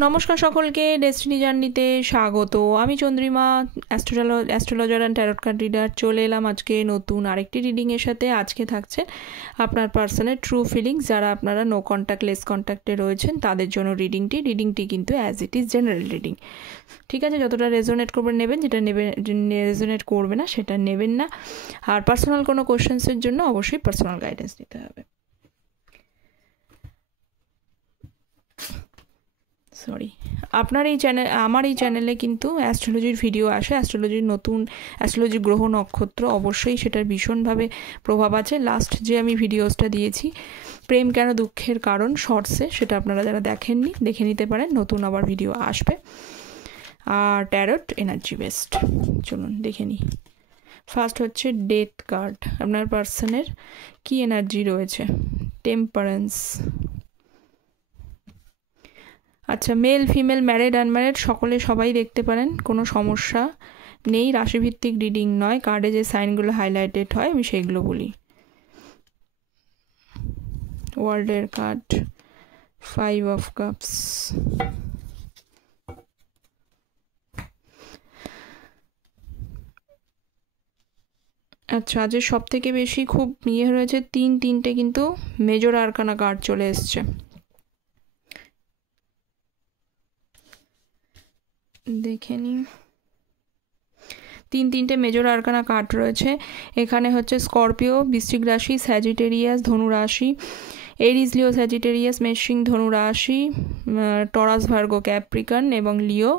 নমস্কার সকলকে, ডেস্টিনি জার্নিতে স্বাগত। আমি Chandrima, astrologer and tarot card reader. চলে এলাম আজকে নতুন আরেকটি রিডিংয়ের সাথে। আজকে থাকছে আপনার পার্সনের ট্রু ফিলিংস। যারা আপনারা নো কন্ট্যাক্ট লেস কন্ট্যাক্টে রয়েছেন তাদের জন্য রিডিংটি কিন্তু as it is general reading. ঠিক আছে, যতটা রেজোনেট করবে নেবেন, যেটা রেজোনেট করবে না সেটা নেবেন না। আর পার্সোনাল কোনো কোশ্চেন্সের জন্য অবশ্যই পার্সোনাল গাইডেন্স নিতে হবে। আমার এই চ্যানেলে কিন্তু অ্যাস্ট্রোলজির ভিডিও আসে। অ্যাস্ট্রোলজির নতুন অ্যাস্ট্রোলজি গ্রহ নক্ষত্র, অবশ্যই সেটার ভীষণভাবে প্রভাব আছে। লাস্ট যে আমি ভিডিওসটা দিয়েছি, প্রেম কেন দুঃখের কারণ, শর্টসে, সেটা আপনারা যারা দেখেননি দেখে নিতে পারেন। নতুন আবার ভিডিও আসবে। আর ট্যারট এনার্জি বেস্ট, চলুন দেখে নিই। ফার্স্ট হচ্ছে ডেথ কার্ড। আপনার পার্সনের কি এনার্জি রয়েছে? টেম্পারেন্স। আচ্ছা, মেল ফিমেল ম্যারিড আনম্যারিড সবাই দেখতে পারেন, কোনো সমস্যা নেই। রাশিভিত্তিক রিডিং নয়, কার্ডে যে সাইনগুলো হাইলাইটেড হয় আমি সেগুলো বলি। ওয়ার্ল্ডের কার্ড, 5 অফ কাপস। আচ্ছা, আজের সব থেকে বেশি খুব রয়েছে তিনটে কিন্তু মেজর আরকানা কার্ড চলে এসছে। দেখে নিই, তিনটে মেজর আরকানা কার্ড রয়েছে এখানে। হচ্ছে স্করপিও, বৃশ্চিক রাশি, স্যাজিটেরিয়াস, ধনু রাশি, এরিস, লিও, স্যাজিটেরিয়াস, মেষ, ধনু রাশি, টরাস, ভার্গো, ক্যাপ্রিকন এবং লিও,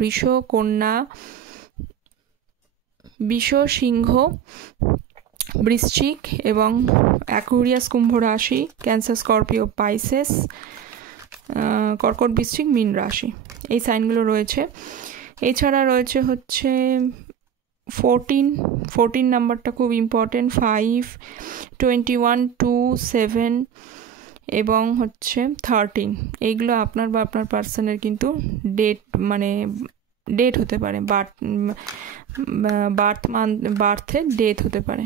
বৃষ, কন্যা, বিষ, সিংহ, বৃশ্চিক এবং অ্যাকুরিয়াস, কুম্ভ রাশি, ক্যান্সার, স্করপিও, পাইসেস, কর্কট, বৃশ্চিক, মীন রাশি, এই সাইনগুলো রয়েছে। এছাড়া রয়েছে হচ্ছে 14 নাম্বারটা খুব ইম্পর্টেন্ট, 5, 21, 2, 7 এবং হচ্ছে 13। এইগুলো আপনার বা আপনার পার্সনের কিন্তু ডেট হতে পারে, বার্থের ডেট হতে পারে,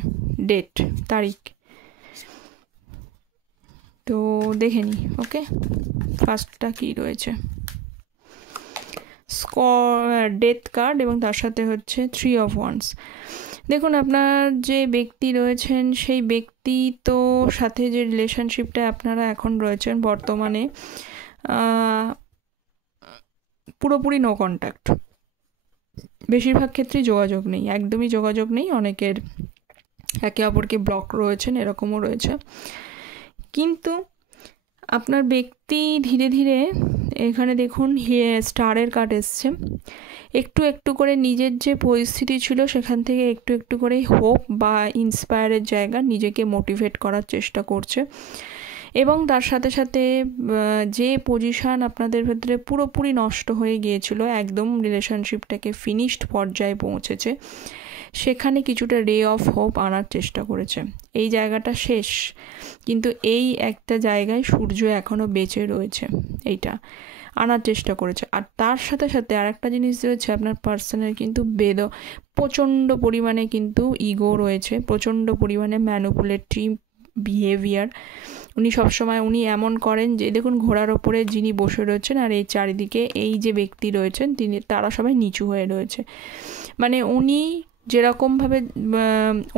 তারিখ। তো দেখে নিই। ওকে, ফার্স্টটা কি রয়েছে? ডেথ কার্ড এবং তার সাথে হচ্ছে 3 অফ ওয়ান্ডস। দেখুন, আপনার যে ব্যক্তি রয়েছেন সেই ব্যক্তি তো সাথে যে রিলেশনশিপটা আপনারা এখন রয়েছেন বর্তমানে, পুরোপুরি নো কন্ট্যাক্ট। বেশিরভাগ ক্ষেত্রেই যোগাযোগ নেই, একদমই যোগাযোগ নেই। অনেকের একে অপরকে ব্লক রয়েছেন, এরকমও রয়েছে। কিন্তু আপনার ব্যক্তি ধীরে ধীরে, এখানে দেখুন স্টারের কার্ড এসছে, একটু একটু করে নিজের যে পরিস্থিতি ছিল সেখান থেকে একটু একটু করে হোপ বা ইন্সপায়ারের জায়গা, নিজেকে মোটিভেট করার চেষ্টা করছে। এবং তার সাথে সাথে যে পজিশান আপনাদের ভেতরে পুরোপুরি নষ্ট হয়ে গিয়েছিল, একদম রিলেশনশিপটাকে ফিনিশড পর্যায়ে পৌঁছেছে, সেখানে কিছুটা রে অফ হোপ আনার চেষ্টা করেছে। এই জায়গাটা শেষ, কিন্তু এই একটা জায়গায় সূর্য এখনও বেঁচে রয়েছে, এইটা আনার চেষ্টা করেছে। আর তার সাথে সাথে আর একটা জিনিস রয়েছে, আপনার পার্সনের কিন্তু প্রচণ্ড পরিমাণে কিন্তু ইগো রয়েছে, প্রচণ্ড পরিমাণে ম্যানিপুলেটিভ বিহেভিয়ার। উনি এমন করেন যে, দেখুন ঘোড়ার ওপরে যিনি বসে রয়েছেন আর এই চারিদিকে এই যে ব্যক্তি রয়েছেন তারা সবাই নিচু হয়ে রয়েছে। মানে উনি যেরকমভাবে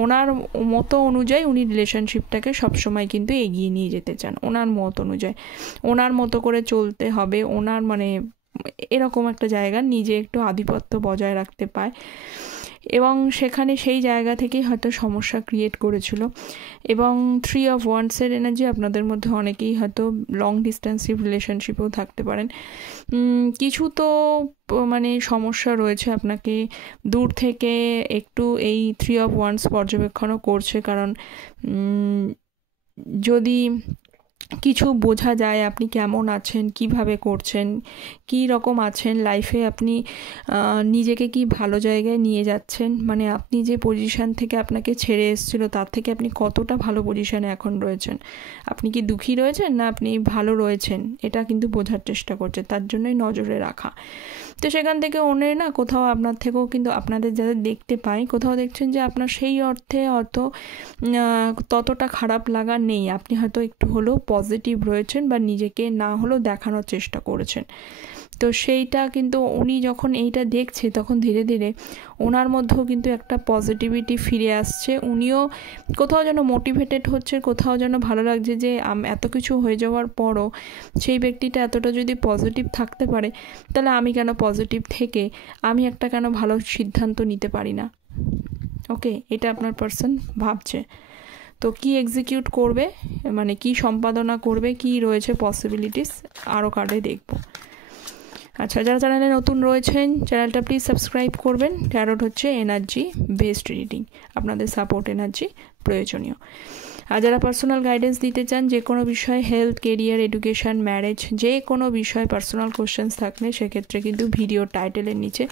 ওনার মতো অনুযায়ী উনি রিলেশনশিপটাকে সবসময় কিন্তু এগিয়ে নিয়ে যেতে চান, ওনার মত অনুযায়ী, ওনার মতো করে চলতে হবে, ওনার এরকম একটা জায়গা, নিজে একটু আধিপত্য বজায় রাখতে পায়। এবং সেখানে সেই জায়গা থেকেই হয়তো সমস্যা ক্রিয়েট করেছিল। এবং 3 অফ ওয়ান্ডসের এনার্জি, আপনাদের মধ্যে অনেকেই হয়তো লং ডিস্টেন্সিভ রিলেশনশিপেও থাকতে পারেন। কিছু তো সমস্যা রয়েছে, আপনাকে দূর থেকে একটু এই 3 অফ ওয়ান্ডস পর্যবেক্ষণও করছে। কারণ যদি কিছু বোঝা যায় আপনি কেমন আছেন, কিভাবে করছেন, কী রকম আছেন লাইফে, আপনি নিজেকে কি ভালো জায়গায় নিয়ে যাচ্ছেন, আপনি যে পজিশান থেকে আপনাকে ছেড়ে এসেছিল তার থেকে আপনি কতটা ভালো পজিশানে এখন রয়েছেন, আপনি কি দুঃখী রয়েছেন না আপনি ভালো রয়েছেন, এটা কিন্তু বোঝার চেষ্টা করছে, তার জন্যই নজরে রাখা। তো সেখান থেকে কোথাও আপনার থেকেও কিন্তু, আপনাদের যাদের দেখতে পাই, কোথাও দেখছেন যে আপনার সেই অর্থে ততটা খারাপ লাগা নেই, আপনি হয়তো একটু হলেও পজিটিভ রয়েছেন বা নিজেকে না হলেও দেখানোর চেষ্টা করেছেন। তো সেইটা কিন্তু উনি যখন এইটা দেখছে তখন ধীরে ধীরে ওনার মধ্যেও কিন্তু একটা পজিটিভিটি ফিরে আসছে, উনিও কোথাও যেন মোটিভেটেড হচ্ছে, কোথাও যেন ভালো লাগছে যে এত কিছু হয়ে যাওয়ার পরও সেই ব্যক্তিটা এতটা যদি পজিটিভ থাকতে পারে, তাহলে আমি কেন পজিটিভ থেকে আমি একটা কেন ভালো সিদ্ধান্ত নিতে পারি না। ওকে, এটা আপনার পার্সন ভাবছে। তো কি এক্সিকিউট করবে, মানে কি সম্পাদনা করবে, কি রয়েছে পসিবিলিটিস, আরও কার্ডে দেখব। আচ্ছা, যারা চ্যানেলে নতুন রয়েছেন চ্যানেলটা প্লিজ সাবস্ক্রাইব করবেন। ট্যারোট হচ্ছে এনার্জি বেসড রিডিং, আপনাদের সাপোর্ট এনার্জি প্রয়োজনীয়। আর যারা পার্সোনাল গাইডেন্স দিতে চান যে কোনো বিষয়, হেলথ, কেরিয়ার, এডুকেশন, ম্যারেজ, যে কোনো বিষয় পার্সোনাল কোশ্চেন্স থাকলে সেক্ষেত্রে কিন্তু ভিডিও টাইটেলের নিচে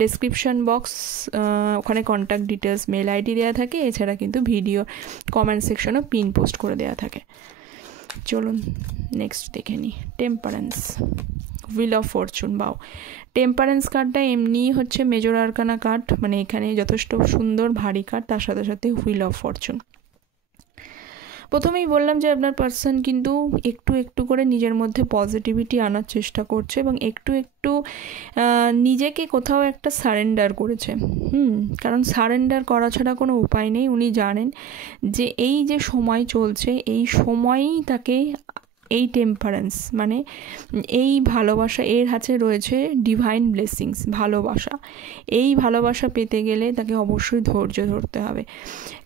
ডেসক্রিপশন বক্স, ওখানে কন্ট্যাক্ট ডিটেলস, মেল আইডি দেওয়া থাকে। এছাড়া কিন্তু ভিডিও কমেন্ট সেকশনও পিন পোস্ট করে দেওয়া থাকে। চলুন নেক্সট দেখে নিই। Temperance, wheel of fortune. Wow, temperance কার্ডটা এমনিই হচ্ছে মেজর আরকানা কার্ড, মানে এখানে যথেষ্ট সুন্দর ভারী কার্ড, তার সাথে সাথে হুইল অফ ফরচুন। প্রথমেই বললাম যে আপনার পার্সন কিন্তু একটু একটু করে নিজের মধ্যে পজিটিভিটি আনার চেষ্টা করছে এবং একটু একটু নিজেকে কোথাও একটা সারেন্ডার করেছে। কারণ সারেন্ডার করা ছাড়া কোনো উপায় নেই। উনি জানেন যে এই যে সময় চলছে, এই সময়ই তাকে এই টেম্পারেন্স, মানে এই ভালোবাসা, এর হাতে রয়েছে ডিভাইন ব্লেসিংস, ভালোবাসা। এই ভালোবাসা পেতে গেলে তাকে অবশ্যই ধৈর্য ধরতে হবে,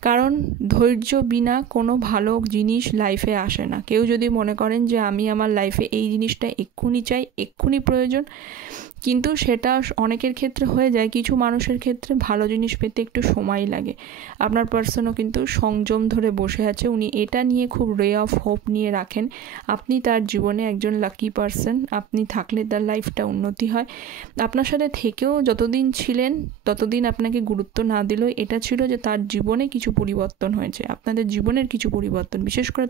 কারণ ধৈর্য বিনা কোনো ভালো জিনিস লাইফে আসে না। কেউ যদি মনে করেন যে আমি আমার লাইফে এই জিনিসটা এক্ষুনি চাই, এক্ষুনি প্রয়োজন, কিন্তু সেটা অনেকের ক্ষেত্রে হয়ে যায়। কিছু মানুষের ক্ষেত্রে ভালো জিনিস পেতে একটু সময় লাগে। আপনার পার্সনও কিন্তু সংযম ধরে বসে আছে। উনি এটা নিয়ে খুব রে অফ হোপ নিয়ে রাখেন আপনি তার জীবনে একজন লাকি পার্সন, আপনি থাকলে তার লাইফটা উন্নতি হয়। আপনার সাথে থেকেও যতদিন ছিলেন ততদিন আপনাকে গুরুত্ব না দিলেও এটা ছিল যে তার জীবনে কিছু পরিবর্তন হয়েছে, আপনাদের জীবনের কিছু পরিবর্তন, বিশেষ করে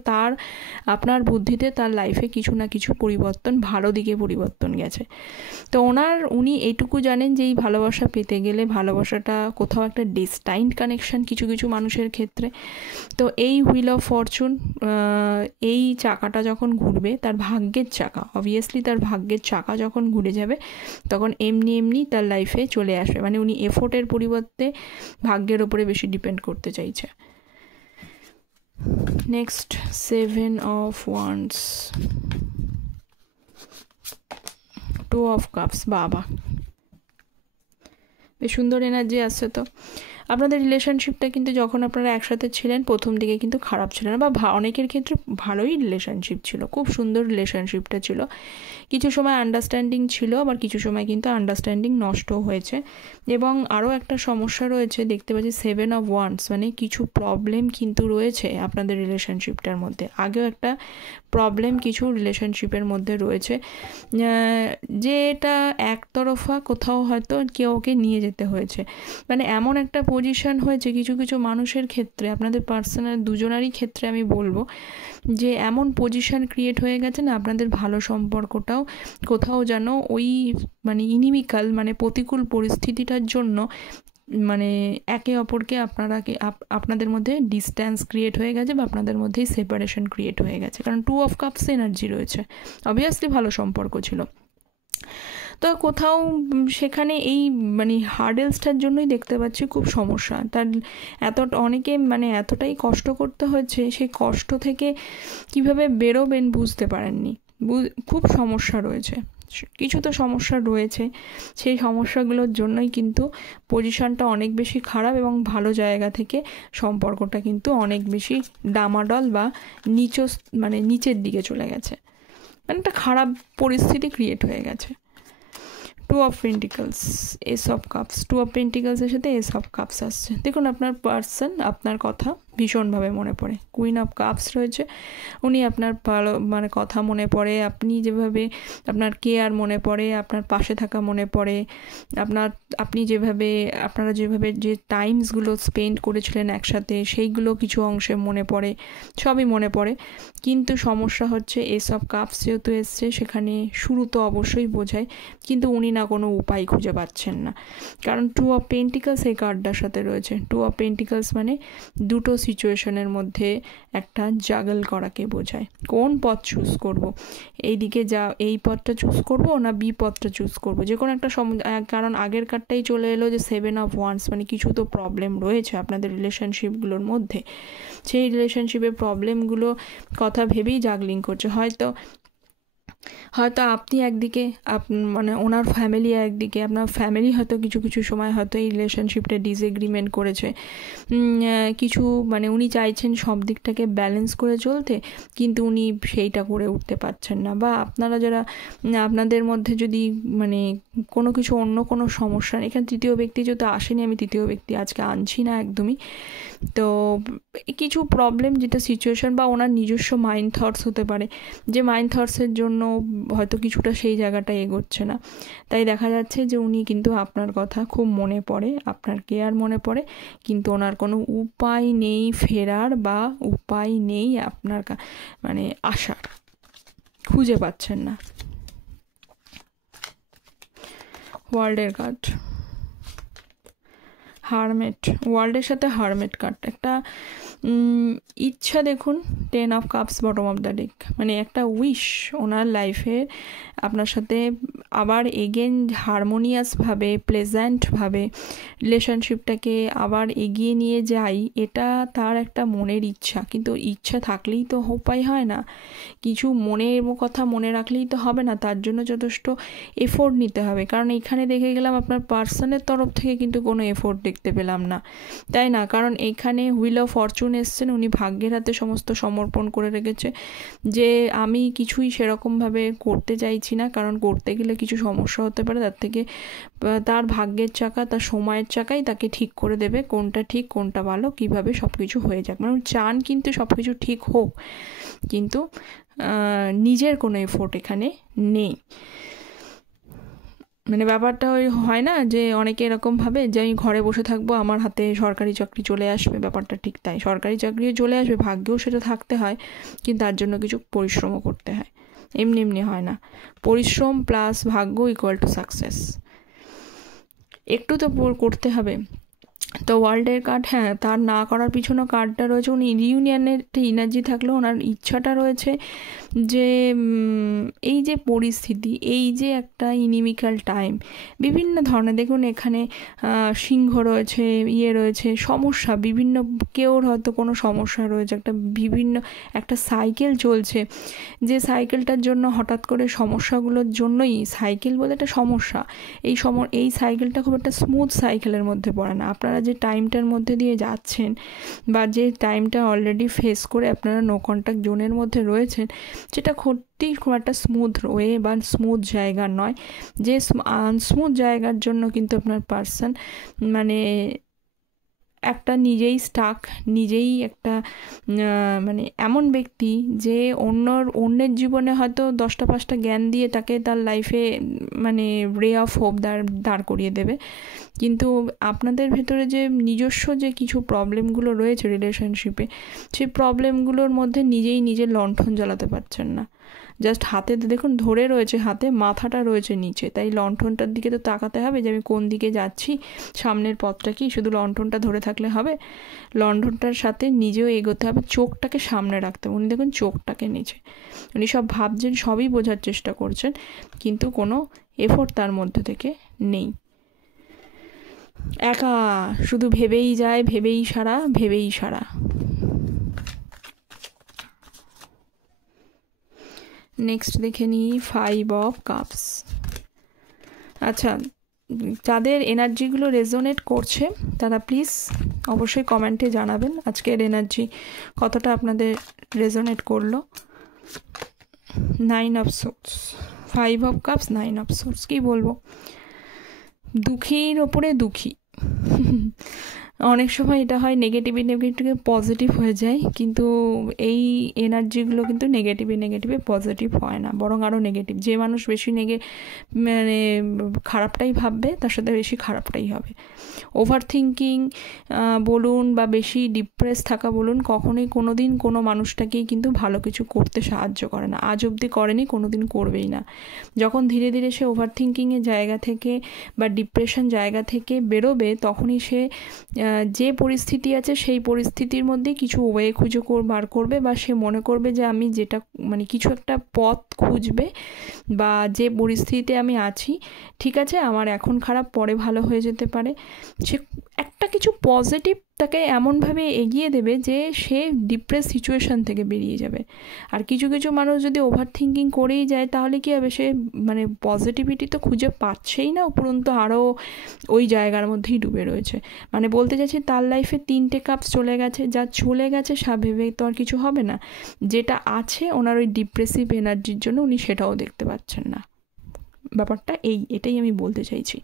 আপনার বুদ্ধিতে তার লাইফে কিছু না কিছু পরিবর্তন, ভালো দিকে পরিবর্তন গেছে। তো উনি এইটুকু জানেন যে এই ভালোবাসা পেতে গেলে ভালোবাসাটা কোথাও একটা ডেস্টাইন্ড কানেকশন কিছু কিছু মানুষের ক্ষেত্রে। তো এই হুইল অফ ফরচুন, এই চাকাটা যখন ঘুরবে, তার ভাগ্যের চাকা, অবভিয়াসলি তার ভাগ্যের চাকা যখন ঘুরে যাবে তখন এমনি এমনি তার লাইফে চলে আসবে। মানে উনি এফোর্টের পরিবর্তে ভাগ্যের ওপরে বেশি ডিপেন্ড করতে চাইছে। Next, 7 of wands, 2 of cups. বাবা, বেশ সুন্দর এনার্জি আসছে। তো আপনাদের রিলেশনশিপটা কিন্তু যখন আপনারা একসাথে ছিলেন প্রথম দিকে কিন্তু খারাপ ছিল না, বা অনেকের ক্ষেত্রে ভালোই রিলেশনশিপ ছিল, খুব সুন্দর রিলেশনশিপটা ছিল। কিছু সময় আন্ডারস্ট্যান্ডিং ছিল, আবার কিছু সময় কিন্তু আন্ডারস্ট্যান্ডিং নষ্ট হয়েছে। এবং আরও একটা সমস্যা রয়েছে, দেখতে পাচ্ছি 7 অফ ওয়ান্ডস, মানে কিছু প্রবলেম কিন্তু রয়েছে আপনাদের রিলেশনশিপটার মধ্যে। আগেও একটা প্রবলেম কিছু রিলেশনশিপের মধ্যে রয়েছে, যে এটা একতরফা কোথাও হয়তো কেউ ওকে নিয়ে যেতে হয়েছে। মানে এমন একটা পজিশন হয়েছে কিছু কিছু মানুষের ক্ষেত্রে, আপনাদের পার্সোনাল দুজনারই ক্ষেত্রে আমি বলবো, যে এমন পজিশন ক্রিয়েট হয়ে গেছে না, আপনাদের ভালো সম্পর্কটাও কোথাও যেন ওই মানে ইনিমিক্যাল, মানে প্রতিকূল পরিস্থিতিটার জন্য মানে একে অপরকে আপনাদের মধ্যে ডিস্ট্যান্স ক্রিয়েট হয়ে গেছে, বা আপনাদের মধ্যেই সেপারেশন ক্রিয়েট হয়ে গেছে। কারণ 2 অফ কাপস এনার্জি রয়েছে, অবভিয়াসলি ভালো সম্পর্ক ছিল। তো কোথাও সেখানে এই মানে হার্ডেলসটার জন্যই দেখতে পাচ্ছি খুব সমস্যা। তার অনেকে মানে এতটাই কষ্ট করতে হয়েছে, সেই কষ্ট থেকে কিভাবে বেরোবেন বুঝতে পারেননি। খুব সমস্যা রয়েছে, কিছু তো সমস্যা রয়েছে, সেই সমস্যাগুলোর জন্যই কিন্তু পজিশনটা অনেক বেশি খারাপ, এবং ভালো জায়গা থেকে সম্পর্কটা কিন্তু অনেক বেশি ডামাডল বা নিচের দিকে চলে গেছে, মানে একটা খারাপ পরিস্থিতি ক্রিয়েট হয়ে গেছে। 2 of pentacles, ace of cups. 2 of পেন্টিকলসের সাথে এস অফ কাপস আসছে। দেখুন আপনার পার্সন আপনার কথা ভীষণভাবে মনে পড়ে। কুইন অফ কাপস রয়েছে, উনি আপনার ভালো মানে কথা মনে পড়ে, আপনি যেভাবে আপনার কেয়ার মনে পড়ে, আপনার পাশে থাকা মনে পড়ে, আপনারা যেভাবে যে টাইমসগুলো স্পেন্ড করেছিলেন একসাথে, সেইগুলো কিছু অংশে মনে পড়ে, সবই মনে পড়ে। কিন্তু সমস্যা হচ্ছে এস অফ কাপস যেহেতু এসছে, সেখানে শুরু তো অবশ্যই বোঝায়, কিন্তু উনি না কোনো উপায় খুঁজে পাচ্ছেন না। কারণ 2 অফ পেন্টিকলস এই কার্ডটার সাথে রয়েছে। 2 অফ পেন্টিকলস মানে দুটো সিচুয়েশনের মধ্যে একটা জাগল করাকে বোঝায়। কোন পথ চুজ করব, এইদিকে এই পথটা চুজ করব না বি পথটা চুজ করব, যে কোনো একটা কারণ আগের কার্ডটাই চলে এলো যে 7 অফ ওয়ান্স, মানে কিছু তো প্রবলেম রয়েছে আপনাদের রিলেশনশিপগুলোর মধ্যে। সেই রিলেশনশিপের প্রবলেমগুলো কথা ভেবেই জাগলিং করছে। হয়তো আপনি একদিকে, মানে ওনার ফ্যামিলি একদিকে, আপনার ফ্যামিলি হয়তো কিছু কিছু সময় হয়তো এই রিলেশনশিপটা ডিসএগ্রিমেন্ট করেছে, কিছু মানে উনি চাইছেন সব দিকটাকে ব্যালেন্স করে চলতে, কিন্তু উনি সেইটা করে উঠতে পারছেন না। বা আপনারা যারা, আপনাদের মধ্যে যদি মানে কোনো কিছু অন্য কোনো সমস্যা, এখানে তৃতীয় ব্যক্তি যেহেতু আসেনি, আমি তৃতীয় ব্যক্তি আজকে আনছি না একদমই, তো কিছু প্রবলেম যেটা সিচুয়েশন বা ওনার নিজস্ব মাইন্ড থটস হতে পারে, যে মাইন্ড থটসের জন্য হয়তো কিছুটা সেই জায়গাটা এগোচ্ছে না। তাই দেখা যাচ্ছে যে উনি কিন্তু আপনার কথা খুব মনে পড়ে, আপনার কেয়ার মনে পড়ে, কিন্তু ওনার কোনো উপায় নেই ফেরার, বা উপায় নেই আপনার মানে আসার, খুঁজে পাচ্ছেন না। ওয়ার্ল্ডের কার্ড, হারমেট, ওয়ার্ল্ডের সাথে হারমেট কার্ড, একটা ইচ্ছা দেখুন, 10 of cups bottom of the deck, মানে একটা উইশ ওনার লাইফে আপনার সাথে আবার এগেন হারমোনিয়াসভাবে, প্লেজেন্টভাবে রিলেশনশিপটাকে আবার এগিয়ে নিয়ে যাই, এটা তার একটা মনের ইচ্ছা। কিন্তু ইচ্ছা থাকলেই তো উপায় হয় না, কিছু মনের কথা মনে রাখলেই তো হবে না, তার জন্য যথেষ্ট এফোর্ট নিতে হবে। কারণ এখানে দেখে গেলাম আপনার পার্সনের তরফ থেকে কিন্তু কোনো এফোর্ট দেখতে পেলাম না, তাই না? কারণ এখানে হুইল অফ ফরচুন এসছেন, উনি ভাগ্যের হাতে সমস্ত সমর্পণ করে রেখেছে, যে আমি কিছুই সেরকমভাবে করতে চাইছি না, কারণ করতে গেলে কিছু সমস্যা হতে পারে, তার থেকে তার ভাগ্যের চাকা, তার সময়ের চাকাই তাকে ঠিক করে দেবে, কোনটা ঠিক কোনটা ভালো, কিভাবে সব কিছু হয়ে যাক। মানে চান কিন্তু সব কিছু ঠিক হোক, কিন্তু নিজের কোনো এফোর্ট এখানে নেই। মানে ব্যাপারটা ওই হয় না যে অনেকে এরকম ভাবে যে আমি ঘরে বসে থাকবো, আমার হাতে সরকারি চাকরি চলে আসবে, ব্যাপারটা ঠিক তাই, সরকারি চাকরিও চলে আসবে, ভাগ্যেও সেটা থাকতে হয়, কিন্তু তার জন্য কিছু পরিশ্রমও করতে হয়, এমনি এমনি হয় না। পরিশ্রম প্লাস ভাগ্য ইকুয়াল টু সাকসেস, একটু তো করতে হবে। তো ওয়ার্ল্ডের কার্ড, হ্যাঁ, তার না করার পিছনে কার্ডটা রয়েছে, উনি রিউনিয়নের একটা এনার্জি থাকলেও ওনার ইচ্ছাটা রয়েছে যে এই যে পরিস্থিতি, এই যে একটা ইনিমিক্যাল টাইম, বিভিন্ন ধরনের দেখুন এখানে সিংহ রয়েছে, রয়েছে সমস্যা, বিভিন্ন কেউর হয়তো কোনো সমস্যা রয়েছে, বিভিন্ন একটা সাইকেল চলছে, যে সাইকেলটার জন্য হঠাৎ করে সমস্যাগুলোর জন্যই, সাইকেল বলে একটা সমস্যা, এই সাইকেলটা খুব একটা স্মুথ সাইকেলের মধ্যে পড়ে না। আপনারা যে টাইমটার মধ্যে দিয়ে যাচ্ছেন, বা যে টাইমটা অলরেডি ফেস করে আপনারা নো কন্ট্যাক্ট জোনের মধ্যে রয়েছেন, সেটা সত্যিই খুব একটা স্মুথ ওয়ে বা স্মুথ জায়গা নয়। যে আনস্মুথ জায়গার জন্য কিন্তু আপনার পার্সন মানে একটা নিজেই স্টাক, নিজেই একটা মানে এমন ব্যক্তি যে অন্যের জীবনে হয়তো 10টা 5টা জ্ঞান দিয়ে তাকে তার লাইফে মানে রে অফ হোপ দাঁড় করিয়ে দেবে, কিন্তু আপনাদের ভেতরে যে নিজস্ব যে কিছু প্রবলেমগুলো রয়েছে রিলেশনশিপে, সেই প্রবলেমগুলোর মধ্যে নিজেই নিজের লণ্ঠন জ্বালাতে পারছেন না। জাস্ট হাতে দেখুন ধরে রয়েছে, হাতে মাথাটা রয়েছে নিচে, তাই লণ্ঠনটার দিকে তো তাকাতে হবে যে আমি কোন দিকে যাচ্ছি, সামনের পথটা কি, শুধু লণ্ঠনটা ধরে থাকলে হবে? লণ্ঠনটার সাথে নিজেও এগোতে হবে, চোখটাকে সামনে রাখতে হবে। উনি দেখুন চোখটাকে নিচে, উনি সব ভাবছেন, সবই বোঝার চেষ্টা করছেন, কিন্তু কোনো এফোর্ট তার মধ্যে থেকে নেই। একা শুধু ভেবেই যায়, ভেবেই সারা। নেক্সট দেখে নিই 5 অফ কাপস। আচ্ছা, যাদের এনার্জিগুলো রেজোনেট করছে তারা প্লিজ অবশ্যই কমেন্টে জানাবেন আজকের এনার্জি কতটা আপনাদের রেজোনেট করলো। 9 of swords, 5 of cups, 9 of swords, কী বলবো, দুঃখীর ওপরে দুঃখী। অনেক সময় এটা হয় নেগেটিভে পজিটিভ হয়ে যায়, কিন্তু এই এনার্জিগুলো কিন্তু নেগেটিভে পজিটিভ হয় না, বরং আরও নেগেটিভ। যে মানুষ বেশি মানে খারাপটাই ভাববে, তার সাথে বেশি খারাপটাই হবে। ওভার থিঙ্কিং বলুন বা বেশি ডিপ্রেস থাকা বলুন, কখনোই কোনো দিন কোনো মানুষটাকেই কিন্তু ভালো কিছু করতে সাহায্য করে না, আজ অবধি করেনি, কোনো দিন করবেই না। যখন ধীরে ধীরে সে ওভার থিঙ্কিংয়ের জায়গা থেকে বা ডিপ্রেশন জায়গা থেকে বেরোবে, তখনই সে যে পরিস্থিতি আছে সেই পরিস্থিতির মধ্যে কিছু ওয়ে খুঁজে বার করবে, বা সে মনে করবে যে আমি যেটা মানে কিছু একটা পথ খুঁজবে, বা যে পরিস্থিতিতে আমি আছি ঠিক আছে আমার এখন খারাপ পরে ভালো হয়ে যেতে পারে, সে একটা কিছু পজিটিভ তাকে এমনভাবে এগিয়ে দেবে যে সে ডিপ্রেস সিচুয়েশান থেকে বেরিয়ে যাবে। আর কিছু কিছু মানুষ যদি ওভার থিঙ্কিং করেই যায় তাহলে কী হবে, সে মানে পজিটিভিটি তো খুঁজে পাচ্ছেই না, উপরন্তু আরও ওই জায়গার মধ্যেই ডুবে রয়েছে। মানে বলতে চাইছি তার লাইফে 3টে কাপ চলে গেছে, যা চলে গেছে ভেবে তো আর কিছু হবে না, যেটা আছে ওনার ওই ডিপ্রেসিভ এনার্জির জন্য উনি সেটাও দেখতে পাচ্ছেন না। ব্যাপারটা এটাই আমি বলতে চাইছি।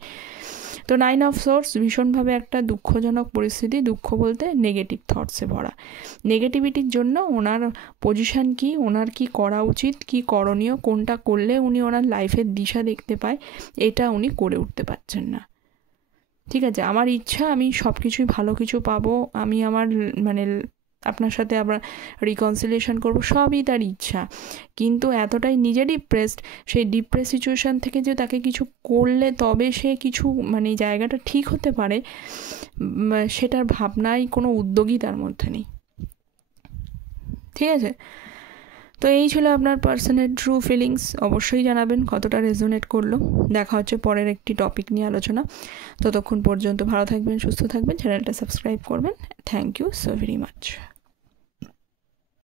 তো 9 অফ সোর্স ভীষণভাবে একটা দুঃখজনক পরিস্থিতি, দুঃখ বলতে নেগেটিভ থটসে ভরা। নেগেটিভিটির জন্য ওনার পজিশান কি, ওনার কি করা উচিত, কি করণীয়, কোনটা করলে উনি ওনার লাইফের দিশা দেখতে পায়, এটা উনি করে উঠতে পারছেন না। ঠিক আছে, আমার ইচ্ছা আমি সব কিছুই ভালো কিছু পাবো, আমি আমার মানে আপনার সাথে আবার রিকনসিলিয়েশন করবো, সবই তার ইচ্ছা, কিন্তু এতটাই নিজে ডিপ্রেসড, সেই ডিপ্রেস সিচুয়েশান থেকে যে তাকে কিছু করলে তবে সে কিছু মানে জায়গাটা ঠিক হতে পারে, সেটার ভাবনাই কোনো উদ্যোগই তার মধ্যে নেই। ঠিক আছে, তো এই ছিল আপনার পার্সনের ট্রু ফিলিংস। অবশ্যই জানাবেন কতটা রেজোনেট করলো। দেখা হচ্ছে পরের একটি টপিক নিয়ে আলোচনা। ততক্ষণ পর্যন্ত ভালো থাকবেন, সুস্থ থাকবেন, চ্যানেলটা সাবস্ক্রাইব করবেন। Thank you so very much.